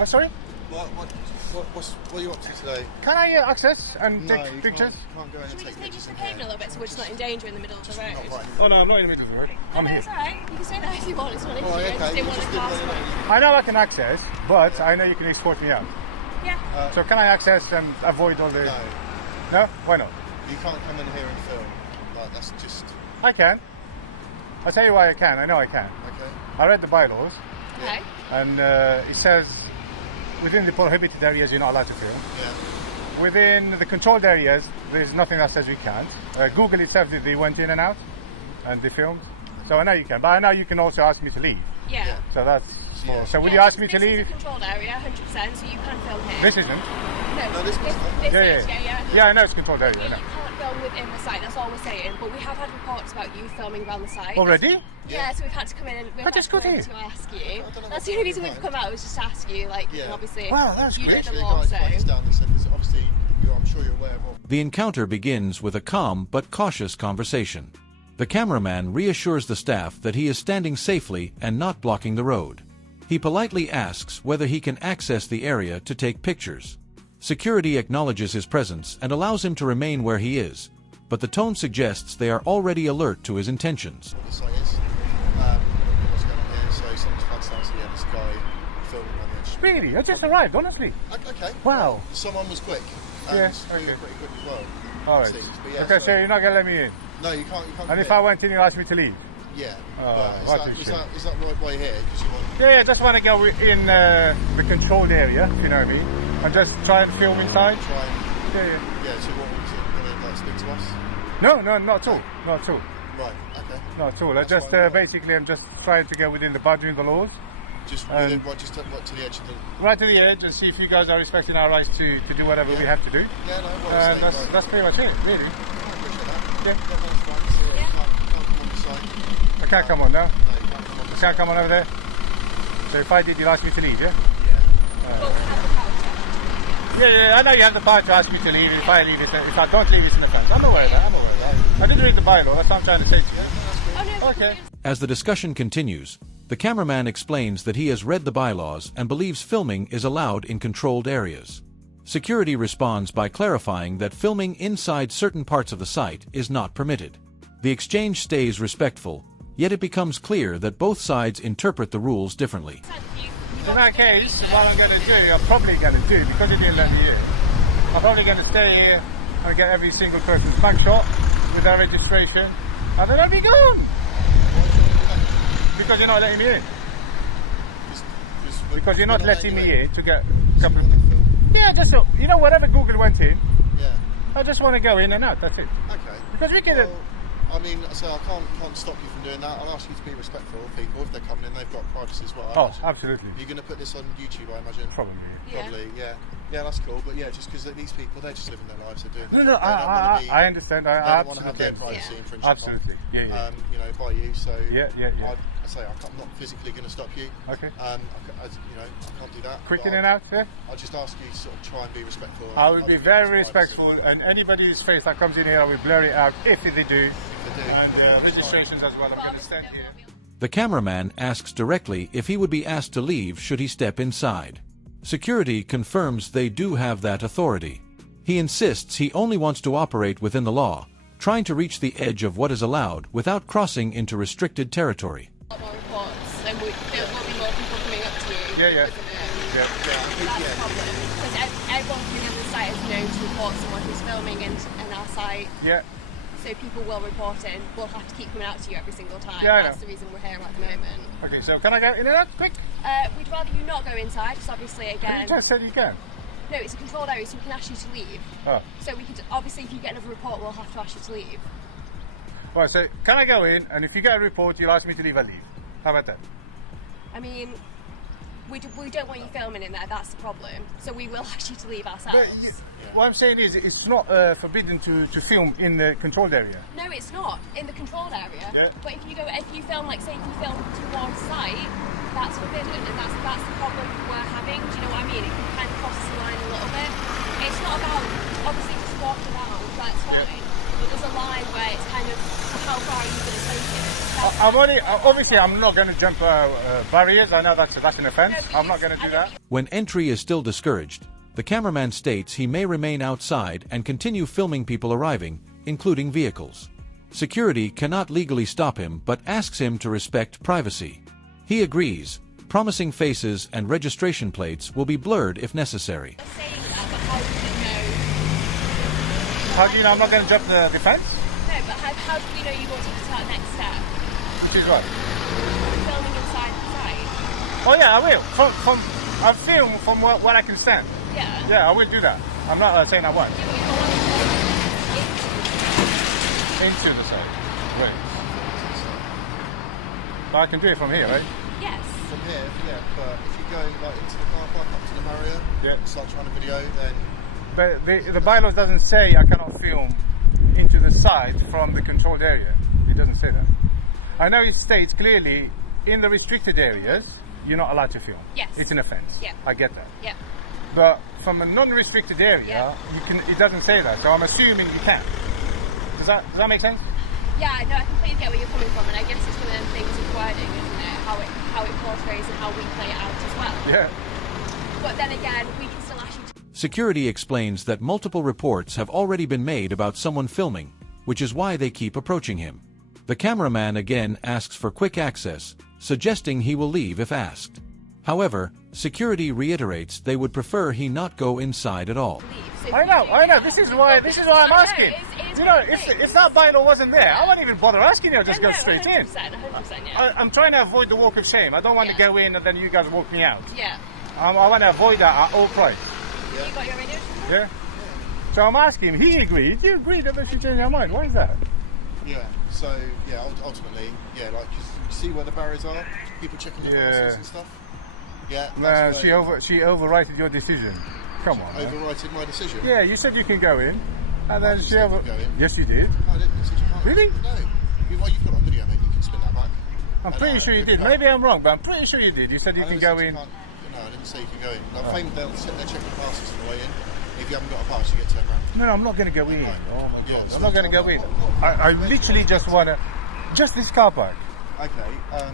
Oh, sorry? What are you up to today? Can I access and take you pictures? Can't go and Should we take just maybe pictures just in pavement a here. little bit so we're just not in danger in the middle of the road? Not right. Oh, no, I'm not in the middle of the road. I'm No, here. it's alright. You can stay there if you want. It's not an issue. Oh, I okay. just didn't You want to just didn't pass want to one. I know I can access, but I know you can escort me out. Yeah. So can I access and avoid all the... No, No? Why not? you can't come in here and film. Like, that's just... I can. I'll tell you why I can. I know I can. Okay. I read the bylaws, Okay. and it says within the prohibited areas you're not allowed to film. Yeah. Within the controlled areas, there's nothing that says we can't. Google itself, they went in and out, and they filmed. So I know you can, but I know you can also ask me to leave. Yeah. So that's small. Yeah. So will Yeah, you ask me to this is leave? a controlled area, 100%, so you can film here. This isn't. No, this was- this Yeah, is, yeah. yeah. Yeah, I know it's controlled area. I You know. can't film within the site, that's all we're saying. But we have had reports about you filming around the site. Already? Yeah, so we've had to come in and we've But had it's to come good in here. to ask you. don't know That's what the only reason you're we've come out was just to ask you, like, Yeah. obviously, Wow, that's you know great. the Literally, law, guys so. writing this down and said, because obviously, I'm sure you're aware of what... The encounter begins with a calm but cautious conversation. The cameraman reassures the staff that he is standing safely and not blocking the road. He politely asks whether he can access the area to take pictures. Security acknowledges his presence and allows him to remain where he is, but the tone suggests they are already alert to his intentions. What the site is. What's going on here. So someone's flagged down to the end, this guy filming on the edge. Really? I just arrived, honestly. Okay. Wow. Someone was quick. And Yeah, we were okay. pretty quick as well. All right. it seems. But yeah, Okay, so you're not going to let me in. No, you can't. And if I went in, you ask me to leave? Yeah. Oh, but what a is shame. that right by here? Because you want... Yeah, I just want to go in the controlled area, if you know what I mean, and just try and film inside. Try and... Yeah. Yeah, so what was it? Going to like speak to us? No, not at all. Not at all. Right, okay. Not at all. I That's just fine. basically, I'm just trying to get within the boundary of the laws, Just within, right, just right to the edge of the... right to the edge, and see if you guys are respecting our rights to do whatever we have to do. Yeah, no, what I'm And saying, that's pretty much it, really. I appreciate that. Yeah. That's fine. So Yeah. you can't come on the site. I can't come on now. No, you can't come on the I can't come on over there. So if I did, you'd ask me to leave, yeah? Yeah. But we have the power to. Yeah, I know you have the power to ask me to leave. If I leave it, if I don't leave, it's an offence. I'm aware of that. I didn't read the bylaw. That's what I'm trying to say to you. Oh, no, Okay. As the discussion continues, the cameraman explains that he has read the bylaws and believes filming is allowed in controlled areas. Security responds by clarifying that filming inside certain parts of the site is not permitted. The exchange stays respectful, yet it becomes clear that both sides interpret the rules differently. In that case, what I'm going to do, I'm probably going to do, because you didn't let me in, I'm probably going to stay here and get every single person's mugshot with their registration, and then I'll be gone. Because you're not letting me in. Because you're not letting me in to get a couple of... Yeah, just so, whatever Google went in, Yeah. I just want to go in and out, that's it. Okay. Because we can... Well, I mean, so I can't stop you from doing that. I'll ask you to be respectful of people. If they're coming in, they've got privacy as well. I Oh, imagine. absolutely. You're going to put this on YouTube, I imagine? Probably. Yeah. Probably, yeah. Yeah, that's cool. But yeah, just because these people, they're just living their lives. They're doing No, they no, don't wanna be, I understand. They I don't want to have their absolutely privacy Yeah. infringed Absolutely. Yeah. upon, by you. So Yeah. I'm not physically going to stop you. Okay. I can't do that. Quick but in and out, yeah? I'll just ask you to sort of try and be respectful. I will of be other very people's respectful, privacy. and anybody's face that comes in here, I will blur it out if they do. If they do. And that's registrations as well. I'm going to stand here. The cameraman asks directly if he would be asked to leave should he step inside. Security confirms they do have that authority. He insists he only wants to operate within the law, trying to reach the edge of what is allowed without crossing into restricted territory. A lot more reports, and there will be more people coming up to you. Yeah. because of it. Yeah. That's the problem. Because everyone coming on the site is known to report someone who's filming in our site. Yeah. So people will report it and we'll have to keep coming out to you every single time. Yeah, I That's know. the reason we're here at the moment. Okay, so can I get in and out quick? We'd rather you not go inside because obviously You again... just said you can. No, it's a controlled area so we can ask you to leave. Oh. So we could, obviously if you get another report we'll have to ask you to leave. Right, so can I go in, and if you get a report, you'll ask me to leave, I leave. How about that? I mean, we don't want you filming in there, that's the problem. So we will ask you to leave ourselves. What I'm saying is, it's not forbidden to film in the controlled area. No, it's not in the controlled area. Yeah. But if you film, like say, if you film towards site, that's forbidden, and that's the problem we're having. Do you know what I mean? It can kind of cross the line a little bit. It's not about obviously just walking around. That's fine. But there's a line where it's kind of how far are you going to take it? That's Obviously, I'm not going to jump barriers. I know that's an offence. I'm not going to do that. When entry is still discouraged, the cameraman states he may remain outside and continue filming people arriving, including vehicles. Security cannot legally stop him but asks him to respect privacy. He agrees, promising faces and registration plates will be blurred if necessary. Saying that, but how do you know? How do you know I'm not going to jump the fence? No, but how do you know you want to take that next step? Which is what? Filming inside the site. Oh yeah, I will. I'll film from what I can stand. Yeah. Yeah, I will do that. I'm not saying I won't. Yeah, but you don't want to Into the site. Right. But I can do it from here, right? Yes. From here, yeah, but if you go like into the car park up to the barrier, Yeah. start trying to video, then But the bylaws doesn't say I cannot film into the site from the controlled area. It doesn't say that. I know it states clearly in the restricted areas you're not allowed to film. Yes. It's an offence. Yeah. I get that. Yeah. But from a non-restricted area, Yeah. you can. It doesn't say that. So I'm assuming you can. Does that make sense? Yeah, no, I completely get where you're coming from, and I guess it's one of them things of wording, isn't it? How it portrays and how we play it out as well. Yeah. But then again, we can still ask you to. Security explains that multiple reports have already been made about someone filming, which is why they keep approaching him. The cameraman again asks for quick access, suggesting he will leave if asked. However, security reiterates they would prefer he not go inside at all. Leave. So if I you know. do This that- is why I'm asking. It's You know, one of the if things. that bylaw wasn't there, I wouldn't even bother asking you. I'll just No, go straight in. 100%, yeah. I'm trying to avoid the walk of shame. I don't want to Yeah. go in and then you guys walk me out. Yeah. I want to avoid that at all price. You got your radio? Yeah. So I'm asking him. He agreed. You agreed that they should change their mind. Why is that? yeah. So yeah, ultimately, yeah, like you see where the barriers are, people checking your Yeah. passes and stuff. Yeah. Man, that's she where overrided your decision. Come on. Man. overwrited my decision. Yeah, you said you can go in, and then didn't she say over. you can go in. Yes, you did. No, I didn't. I said you can't. Really? No. Well, you've got it on video, mate. You can spin that back. I'm pretty sure you did. can't. Maybe I'm wrong, but I'm pretty sure you did. You said you I can never go said you in. can't- No, I didn't say you can go in. I think they'll sit there checking passes on the way in. If you haven't got a pass, you get turned around. No, I'm not going to go in. Right. Oh my Yeah, god, so I'm not going to it's go in. not- I literally just want to, just this car park. Okay.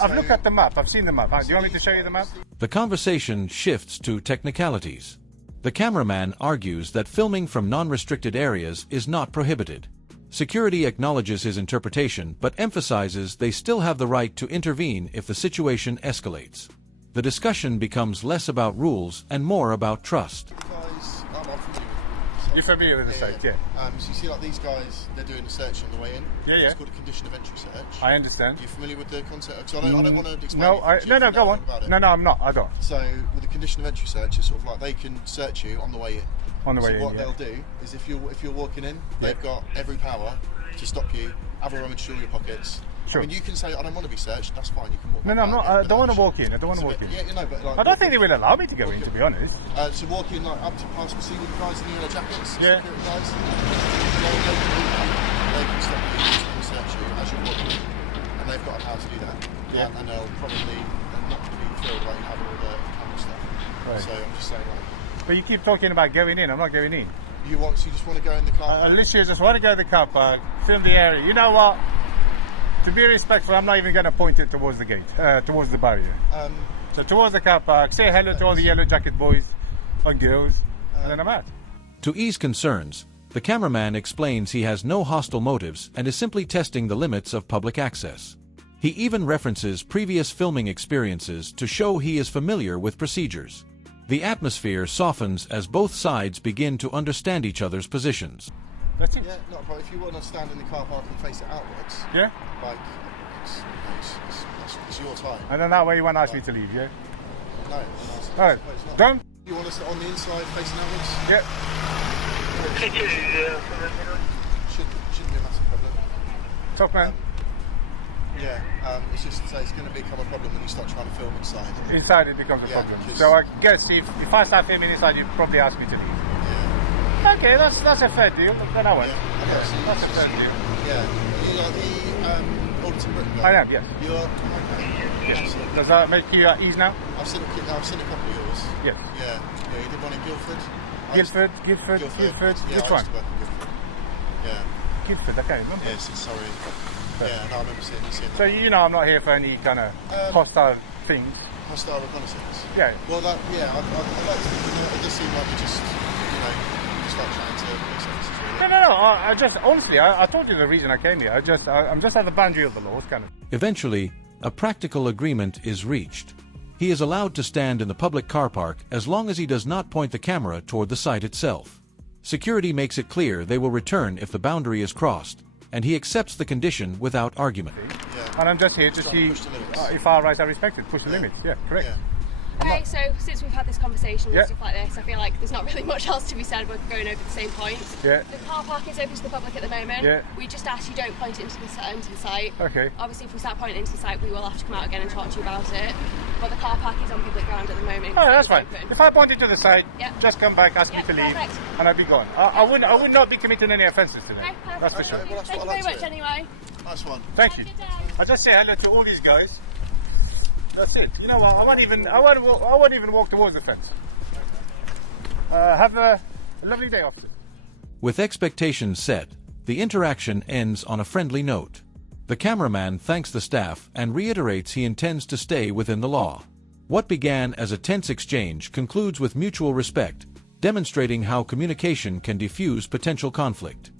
I've looked at the map. I've seen the map. Do you want me to show you the map? The conversation shifts to technicalities. The cameraman argues that filming from non-restricted areas is not prohibited. Security acknowledges his interpretation but emphasizes they still have the right to intervene if the situation escalates. The discussion becomes less about rules and more about trust. Guys, I'm familiar with You're familiar with the site, yeah. So you see, like these guys, they're doing a search on the way in. Yeah, yeah. It's called a condition of entry search. I understand. Are you familiar with the concept? Because I don't want to explain. No, anything to you if no, you go know on. about it. No, I'm not. I don't. So with the condition of entry search, it's sort of like they can search you on the way in. On the way so in, what yeah. they'll do is if you're walking in, they've got every power to stop you, have a rummage through your pockets. Sure. I mean, you can say I don't want to be searched. That's fine. You can walk. No, I'm not. back I in don't want to without walk in. I don't want to It's a walk bit- in. Yeah, no, but like. I don't think they will allow me to go in, to be honest. So walking like up to past the with the guys in the yellow jackets, Yeah. security guys, they can stop you and search you as you're walking in, and they've got how to do that. Yeah. And they'll probably not be thrilled about you having all the camera stuff. Right. So I'm just saying, like, But you keep talking about going in. I'm not going in. you just want to go in the car. I literally just want to go to the car park, film the area. You know what? To be respectful, I'm not even going to point it towards the gate, towards the barrier. So towards the car park, say hello to all the yellow jacket boys and girls, and then I'm out. To ease concerns, the cameraman explains he has no hostile motives and is simply testing the limits of public access. He even references previous filming experiences to show he is familiar with procedures. The atmosphere softens as both sides begin to understand each other's positions. That's it. Yeah, not a problem. If you want to stand in the car park and face it outwards, Yeah? like, it's your time. And then that way you won't ask me to leave, yeah? No, All right. it's not. Done? You want to sit on the inside facing outwards? Yeah. Shouldn't be a massive problem. Top man. It's just it's going to become a problem when you start trying to film inside. Inside it becomes a Yeah, problem. because- So I guess if I start filming inside, you'd probably ask me to leave. Yeah. Okay, that's a fair deal. Then I won't. Yeah. Okay, so That's a fair deal. Yeah. You are the Alderton Britain guy? I am, yes. You are? Okay. Yes. Does that make you at ease now? I've seen a couple of yours. Yes. Yeah. You did one in Guildford? Guildford. Yeah, Which I one? used to work in Guildford. Yeah. Guildford, I can't remember. Yes, sorry. So, Yeah, no, I remember seeing that. so you know I'm not here for any kind of hostile things. Hostile reconnaissance. Yeah. Well, I'd like to. It does seem like you're just, just like trying to police officers. Really. No. I just honestly, I told you the reason I came here. I'm just at the boundary of the laws, kind of. Eventually, a practical agreement is reached. He is allowed to stand in the public car park as long as he does not point the camera toward the site itself. Security makes it clear they will return if the boundary is crossed, and he accepts the condition without argument. Yeah. And I'm just here to see if our rights are respected. Push the limits. Yeah, correct. Yeah. Okay, so since we've had this conversation and Yeah. stuff like this, I feel like there's not really much else to be said. We're going over the same points. Yeah. The car park is open to the public at the moment. Yeah. We just ask you don't point it into the site. Okay. Obviously, if we start pointing into the site, we will have to come out again and talk to you about it. But the car park is on public ground at the moment. Oh, so that's it's fine. open. If I pointed to the side, Yeah. just come back, ask me Yeah, to leave, perfect. and I'd be gone. I would not be committing any offences today. Okay, perfect. That's for sure. Well, that's Thank you what I very like much to anyway. Nice one. Thank you. Have a good day. I just say hello to all these guys. That's it. You know what? I won't even walk towards the fence. Have a lovely day, officer. With expectations set, the interaction ends on a friendly note. The cameraman thanks the staff and reiterates he intends to stay within the law. What began as a tense exchange concludes with mutual respect, demonstrating how communication can diffuse potential conflict.